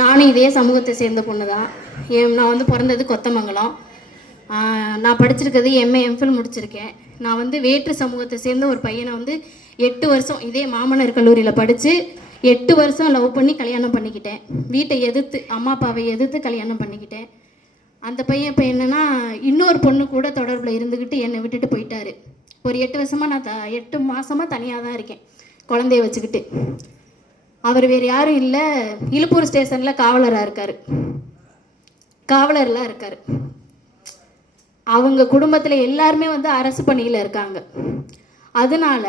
நானும் இதே சமூகத்தை சேர்ந்த பொண்ணு தான். நான் வந்து பிறந்தது கொத்தமங்கலம். நான் படிச்சிருக்கிறது எம்ஏ எம்ஃபில் முடிச்சிருக்கேன். நான் வந்து வேற்று சமூகத்தை சேர்ந்த ஒரு பையனை வந்து 8 வருஷம் இதே மாமனார் கல்லூரியில் படித்து 8 வருஷம் லவ் பண்ணி கல்யாணம் பண்ணிக்கிட்டேன். வீட்டை எதிர்த்து, அம்மா அப்பாவை எதிர்த்து கல்யாணம் பண்ணிக்கிட்டேன். அந்த பையன் இப்போ என்னென்னா இன்னொரு பொண்ணு கூட தொடர்பில் இருந்துக்கிட்டு என்னை விட்டுட்டு போயிட்டாரு. ஒரு 8 வருஷமாக நான் 8 மாதமாக தனியாக தான் இருக்கேன் குழந்தைய வச்சுக்கிட்டு. அவர் வேறு யாரும் இல்லை, இலுப்பூர் ஸ்டேஷனில் காவலர்லாம் இருக்கார். அவங்க குடும்பத்தில் எல்லாருமே வந்து அரசு பணியில் இருக்காங்க. அதனால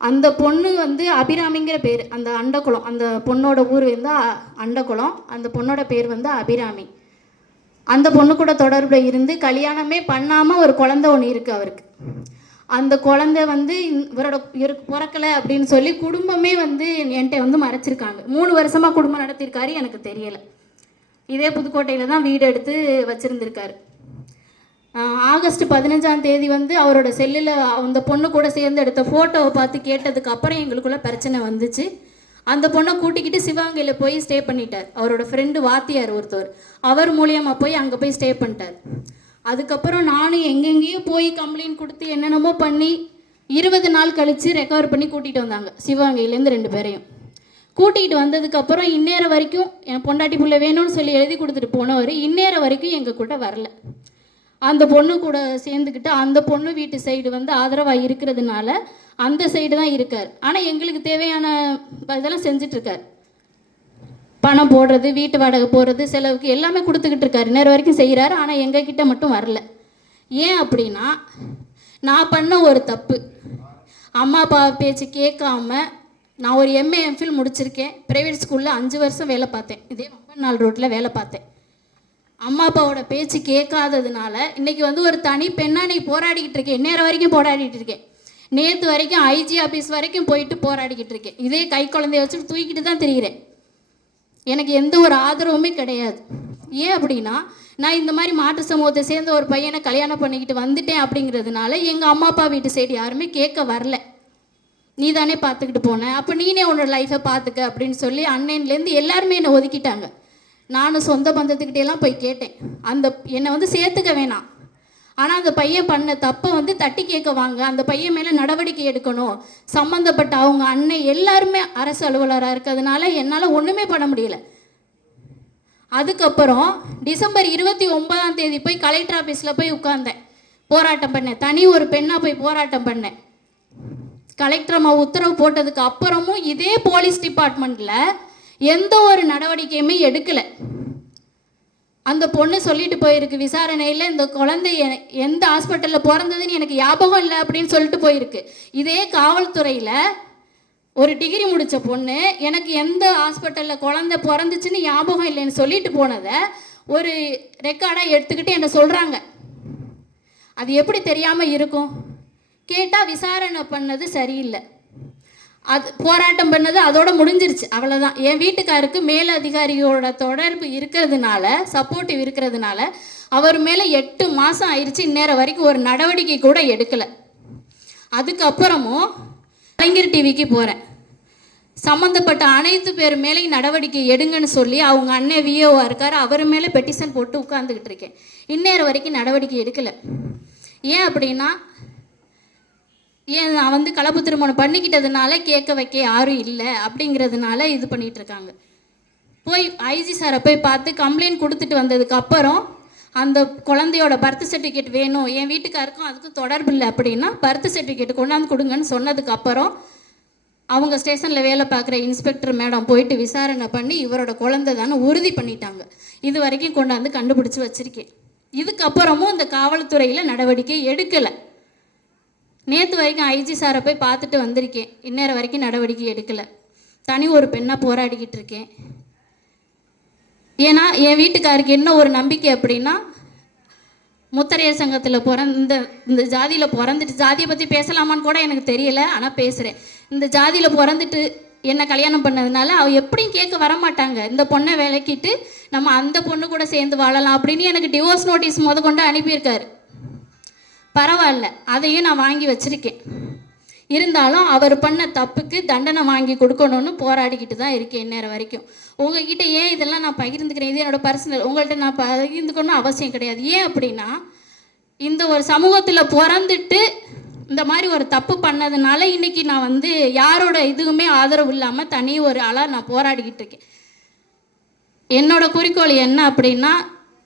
அந்த பொண்ணு வந்து அபிராமிங்கிற பேர், அந்த அண்டக்குளம், அந்த பொண்ணோட ஊர் வந்து அண்டக்குளம், அந்த பொண்ணோட பேர் வந்து அபிராமி. அந்த பொண்ணு கூட தொடர்பில் இருந்து கல்யாணமே பண்ணாமல் ஒரு குழந்தை ஒன்று இருக்குது அவருக்கு. அந்த குழந்தை வந்து இவருக்கு பிறக்கலை அப்படின்னு சொல்லி குடும்பமே வந்து என்கிட்ட வந்து மறைச்சிருக்காங்க. 3 வருஷமாக குடும்பம் நடத்தியிருக்காரு, எனக்கு தெரியலை. இதே புதுக்கோட்டையில் தான் வீடு எடுத்து வச்சுருந்துருக்காரு. ஆகஸ்ட் 15ஆம் தேதி வந்து அவரோட செல்லில் அந்த பொண்ணு கூட சேர்ந்து எடுத்த ஃபோட்டோவை பார்த்து கேட்டதுக்கு அப்புறம் எங்களுக்குள்ள பிரச்சனை வந்துச்சு. அந்த பொண்ணை கூட்டிக்கிட்டு சிவகங்கையில் போய் ஸ்டே பண்ணிட்டார். அவரோட ஃப்ரெண்டு வாத்தியார் ஒருத்தவர், அவர் மூலியமாக போய் அங்கே போய் ஸ்டே பண்ணிட்டார். அதுக்கப்புறம் நானும் எங்கெங்கேயோ போய் கம்ப்ளைண்ட் கொடுத்து என்னென்னமோ பண்ணி 20 நாள் கழித்து ரெக்கவர் பண்ணி கூட்டிகிட்டு வந்தாங்க. சிவகங்கையிலேருந்து 2 பேரையும் கூட்டிகிட்டு வந்ததுக்கப்புறம் இந்நேர வரைக்கும் என் பொண்டாட்டி புள்ள வேணும்னு சொல்லி எழுதி கொடுத்துட்டு போனவர் இந்நேர வரைக்கும் எங்கள் கூட வரல. அந்த பொண்ணு கூட சேர்ந்துக்கிட்டு அந்த பொண்ணு வீட்டு சைடு வந்து ஆதரவாக இருக்கிறதுனால அந்த சைடு தான் இருக்கார். ஆனால் எங்களுக்கு தேவையான இதெல்லாம் செஞ்சிட்ருக்கார். பணம் போடுறது, வீட்டு வாடகை போடுறது, செலவுக்கு எல்லாமே கொடுத்துக்கிட்டு இருக்காரு. நேரம் வரைக்கும் செய்கிறாரு. ஆனால் எங்ககிட்ட மட்டும் வரல. ஏன் அப்படின்னா, நான் பண்ண ஒரு தப்பு. அம்மா அப்பா பேச்சு கேட்காம நான் ஒரு எம்ஏ எம்ஃபில் முடிச்சிருக்கேன். ப்ரைவேட் ஸ்கூலில் 5 வருஷம் வேலை பார்த்தேன். இதே 34 ரோட்டில் வேலை பார்த்தேன். அம்மா அப்பாவோட பேச்சு கேட்காததுனால இன்றைக்கி வந்து ஒரு தனி பெண்ணாக நீ போராடிக்கிட்டு இருக்கேன். நேரம் வரைக்கும் போராடிக்கிட்டு இருக்கேன். நேற்று வரைக்கும் ஐஜி ஆஃபீஸ் வரைக்கும் போயிட்டு போராடிக்கிட்டு இருக்கேன். இதே கை குழந்தைய வச்சுட்டு தூக்கிட்டு தான் திரிகிறேன். எனக்கு எந்த ஒரு ஆதரவுமே கிடையாது. ஏன் அப்படின்னா, நான் இந்த மாதிரி மாற்று சமூகத்தை சேர்ந்த ஒரு பையனை கல்யாணம் பண்ணிக்கிட்டு வந்துட்டேன் அப்படிங்கிறதுனால எங்கள் அம்மா அப்பா வீட்டு சைடு யாருமே கேட்க வரல. நீ தானே பார்த்துக்கிட்டு போனேன், அப்போ நீனே உன்னோட லைஃப்பை பார்த்துக்க அப்படின்னு சொல்லி அண்ணன்லேருந்து எல்லாருமே என்னை ஒதுக்கிட்டாங்க. நானும் சொந்த பந்தத்துக்கிட்டேலாம் போய் கேட்டேன், என்னை வந்து சேர்த்துக்க வேணாம், ஆனால் அந்த பையன் பண்ண தப்பை வந்து தட்டி கேட்க வாங்க, அந்த பையன் மேலே நடவடிக்கை எடுக்கணும். சம்மந்தப்பட்ட அவங்க அண்ணன் எல்லாருமே அரசு அலுவலராக இருக்கிறதுனால என்னால் ஒன்றுமே பண்ண முடியல. அதுக்கப்புறம் டிசம்பர் 29ஆம் தேதி போய் கலெக்டர் ஆஃபீஸில் போய் உட்கார்ந்தேன், போராட்டம் பண்ணேன். தனி ஒரு பெண்ணாக போய் போராட்டம் பண்ணேன். கலெக்டர் அம்மா உத்தரவு போட்டதுக்கு அப்புறமும் இதே போலீஸ் டிபார்ட்மெண்ட்டில் எந்த ஒரு நடவடிக்கையுமே எடுக்கலை. அந்த பொண்ணு சொல்லிட்டு போயிருக்கு விசாரணையில், இந்த குழந்தை எந்த ஹாஸ்பிட்டலில் பிறந்ததுன்னு எனக்கு ஞாபகம் இல்லை அப்படின்னு சொல்லிட்டு போயிருக்கு. இதே காவல்துறையில் ஒரு டிகிரி முடித்த பொண்ணு எனக்கு எந்த ஹாஸ்பிட்டலில் குழந்தை பிறந்துச்சுன்னு ஞாபகம் இல்லைன்னு சொல்லிட்டு போனதை ஒரு ரெக்கார்டாக எடுத்துக்கிட்டு என்ன சொல்கிறாங்க. அது எப்படி தெரியாமல் இருக்கும்? கேட்டால் விசாரணை பண்ணது சரியில்லை, அது போராட்டம் பண்ணது அதோட முடிஞ்சிருச்சு, அவ்வளோதான். என் வீட்டுக்காருக்கு மேல் அதிகாரியோட தொடர்பு இருக்கிறதுனால, சப்போர்ட்டிவ் இருக்கிறதுனால அவர் மேலே 8 மாதம் ஆயிடுச்சு. இந்நேரம் வரைக்கும் ஒரு நடவடிக்கை கூட எடுக்கலை. அதுக்கப்புறமும் கலைஞர் டிவிக்கு போகிறேன். சம்மந்தப்பட்ட அனைத்து பேர் மேலேயும் நடவடிக்கை எடுங்கன்னு சொல்லி அவங்க அண்ணன் விஓவாக இருக்கார், அவர் மேலே பெட்டிஷன் போட்டு உட்காந்துக்கிட்டு இருக்கேன். இந்நேரம் வரைக்கும் நடவடிக்கை எடுக்கலை. ஏன் அப்படின்னா, நான் வந்து கலப்பு திருமணம் பண்ணிக்கிட்டதுனால கேட்க வைக்க யாரும் இல்லை அப்படிங்கிறதுனால இது பண்ணிகிட்ருக்காங்க. போய் ஐஜி சாரை போய் பார்த்து கம்ப்ளைண்ட் கொடுத்துட்டு வந்ததுக்கப்புறம் அந்த குழந்தையோட பர்த் சர்டிஃபிகேட் வேணும், என் வீட்டுக்காருக்கும் அதுக்கும் தொடர்பு இல்லை அப்படின்னா பர்த் சர்டிஃபிகேட் கொண்டாந்து கொடுங்கன்னு சொன்னதுக்கப்புறம் அவங்க ஸ்டேஷனில் வேலை பார்க்குற இன்ஸ்பெக்டர் மேடம் போயிட்டு விசாரணை பண்ணி இவரோட குழந்தை தானே உறுதி பண்ணிட்டாங்க. இது வரைக்கும் கொண்டாந்து கண்டுபிடிச்சி வச்சுருக்கேன். இதுக்கப்புறமும் இந்த காவல்துறையில் நடவடிக்கை எடுக்கலை. நேற்று வரைக்கும் ஐஜி சாரை போய் பார்த்துட்டு வந்திருக்கேன். இந்நேரம் வரைக்கும் நடவடிக்கை எடுக்கலை. தனி ஒரு பெண்ணாக போராடிக்கிட்டு இருக்கேன். ஏன்னா என் வீட்டுக்காருக்கு என்ன ஒரு நம்பிக்கை அப்படின்னா, முத்தரையர் சங்கத்தில் இந்த ஜாதியில் பிறந்துட்டு, ஜாதியை பற்றி பேசலாமான்னு கூட எனக்கு தெரியலை, ஆனால் பேசுகிறேன். இந்த ஜாதியில் பிறந்துட்டு என்னை கல்யாணம் பண்ணதுனால அவள் எப்படியும் கேட்க வரமாட்டாங்க. இந்த பொண்ணை விளக்கிட்டு நம்ம அந்த பொண்ணு கூட சேர்ந்து வாழலாம் அப்படின்னு எனக்கு டிவோர்ஸ் நோட்டீஸ் கொண்டு அனுப்பியிருக்காரு. பரவாயில்ல, அதையும் நான் வாங்கி வச்சுருக்கேன். இருந்தாலும் அவர் பண்ண தப்புக்கு தண்டனை வாங்கி கொடுக்கணும்னு போராடிக்கிட்டு தான் இருக்கேன் இந்நேரம் வரைக்கும். உங்ககிட்ட ஏன் இதெல்லாம் நான் பகிர்ந்துக்கிறேன், இது என்னோடய பர்சனல், உங்கள்கிட்ட நான் பகிர்ந்துக்கணும்னு அவசியம் கிடையாது. ஏன் அப்படின்னா, இந்த ஒரு சமூகத்தில் பிறந்துட்டு இந்த மாதிரி ஒரு தப்பு பண்ணதுனால இன்றைக்கி நான் வந்து யாரோட இதுவுமே ஆதரவு இல்லாமல் தனி ஒரு ஆளாக நான் போராடிக்கிட்டு இருக்கேன். என்னோடய குறிக்கோள் என்ன அப்படின்னா,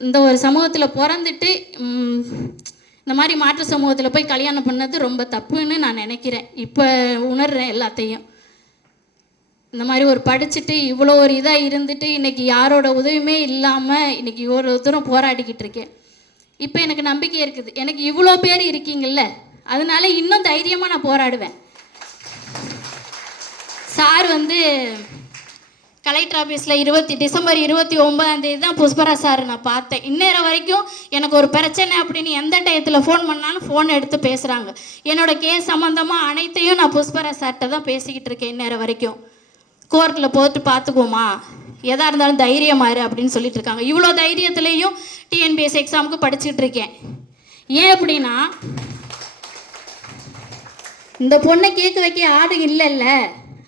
இந்த ஒரு சமூகத்தில் பிறந்துட்டு இந்த மாதிரி மாற்று சமூகத்தில் போய் கல்யாணம் பண்ணது ரொம்ப தப்புன்னு நான் நினைக்கிறேன். இப்போ உணர்கிறேன் எல்லாத்தையும். இந்த மாதிரி ஒரு படிச்சுட்டு இவ்வளோ ஒரு இதாக இருந்துட்டு இன்றைக்கி யாரோட உதவியுமே இல்லாமல் இன்றைக்கி இவ்வளோ தூரம் போராடிக்கிட்டு இருக்கேன். இப்போ எனக்கு நம்பிக்கை இருக்குது, எனக்கு இவ்வளோ பேர் இருக்கீங்கள்ல, அதனால இன்னும் தைரியமாக நான் போராடுவேன். சார் வந்து கலெக்டர் ஆஃபீஸில் டிசம்பர் 29 தான் புஷ்பராஜ் சார் நான் பார்த்தேன். இந்நேரம் வரைக்கும் எனக்கு ஒரு பிரச்சனை அப்படின்னு எந்த டயத்தில் ஃபோன் பண்ணாலும் ஃபோன் எடுத்து பேசுகிறாங்க. என்னோடய கேஸ் சம்மந்தமாக அனைத்தையும் நான் புஷ்பராஜ் சார்கிட்ட தான் பேசிக்கிட்டு இருக்கேன் இந்நேரம் வரைக்கும். கோர்ட்டில் போட்டு பார்த்துக்குவோமா, எதாக இருந்தாலும் தைரியமாரு அப்படின்னு சொல்லிட்டு இருக்காங்க. இவ்வளோ தைரியத்துலேயும் டிஎன்பிஎஸ்சி எக்ஸாமுக்கு படிச்சுக்கிட்டு இருக்கேன். ஏன் அப்படின்னா, இந்த பொண்ணை கேட்க வைக்க ஆடு இல்லைல்ல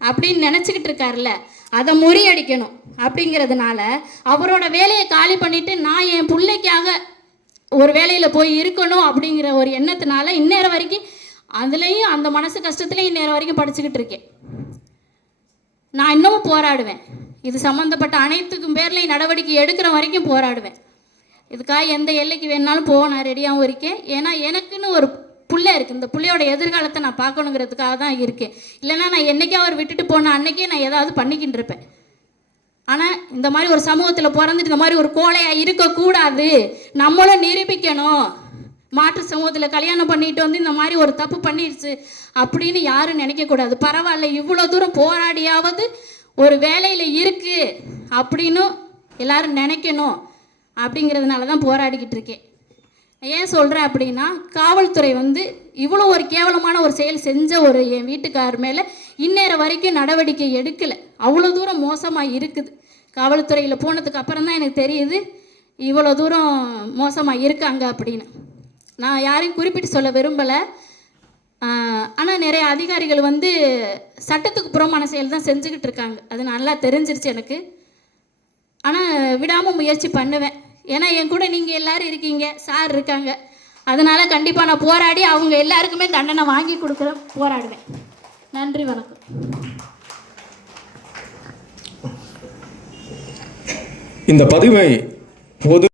அப்படின்னு நினச்சிக்கிட்டு இருக்காருல்ல, அதை முறியடிக்கணும் அப்படிங்கிறதுனால அவரோட வேலையை காலி பண்ணிவிட்டு நான் என் பிள்ளைக்காக ஒரு வேலையில் போய் இருக்கணும் அப்படிங்கிற ஒரு எண்ணத்தினால இந்நேரம் வரைக்கும் அதுலேயும் அந்த மனசு கஷ்டத்துலேயும் இந்நேரம் வரைக்கும் படிச்சுக்கிட்டு இருக்கேன். நான் இன்னமும் போராடுவேன். இது சம்மந்தப்பட்ட அனைத்துக்கும் பேரில் நடவடிக்கை எடுக்கிற வரைக்கும் போராடுவேன். இதுக்காக எந்த எல்லைக்கு வேணாலும் போக நான் ரெடியாகவும் இருக்கேன். ஏன்னா எனக்குன்னு ஒரு பிள்ளை இருக்குது, இந்த பிள்ளையோட எதிர்காலத்தை நான் பார்க்கணுங்கிறதுக்காக தான் இருக்கேன். இல்லைன்னா நான் என்றைக்கே அவர் விட்டுட்டு போன அன்றைக்கே நான் ஏதாவது பண்ணிக்கிட்டு இருப்பேன். ஆனால் இந்த மாதிரி ஒரு சமூகத்தில் பிறந்துட்டு இந்த மாதிரி ஒரு கோழையாக இருக்கக்கூடாது, நம்மளும் நிரூபிக்கணும். மாற்று சமூகத்தில் கல்யாணம் பண்ணிட்டு வந்து இந்த மாதிரி ஒரு தப்பு பண்ணிடுச்சு அப்படின்னு யாரும் நினைக்கக்கூடாது. பரவாயில்ல, இவ்வளோ தூரம் போராடியாவது ஒரு வேலையில் இருக்குது அப்படின்னு எல்லாரும் நினைக்கணும் அப்படிங்கிறதுனால தான் போராடிக்கிட்டு இருக்கேன். ஏன் சொல்கிறேன் அப்படின்னா, காவல்துறை வந்து இவ்வளோ ஒரு கேவலமான ஒரு செயல் செஞ்ச ஒரு என் வீட்டுக்காரர் மேலே இந்நேரம் வரைக்கும் நடவடிக்கை எடுக்கலை. அவ்வளோ தூரம் மோசமாக இருக்குது. காவல்துறையில் போனதுக்கு அப்புறம் தான் எனக்கு தெரியுது இவ்வளோ தூரம் மோசமாக இருக்காங்க அப்படின்னு. நான் யாரையும் குறிப்பிட்டு சொல்ல விரும்பலை. ஆனால் நிறைய அதிகாரிகள் வந்து சட்டத்துக்கு புறமான செயல் தான் செஞ்சுக்கிட்டு இருக்காங்க. அது நல்லா தெரிஞ்சிருச்சு எனக்கு. ஆனால் விடாமல் முயற்சி பண்ணுவேன். ஏன்னா என் கூட நீங்கள் எல்லோரும் இருக்கீங்க, சார் இருக்காங்க. அதனால் கண்டிப்பாக நான் போராடி அவங்க எல்லாருக்குமே தண்டனை வாங்கி போராடுவேன். நன்றி, வணக்கம். இந்த பதிவை பொது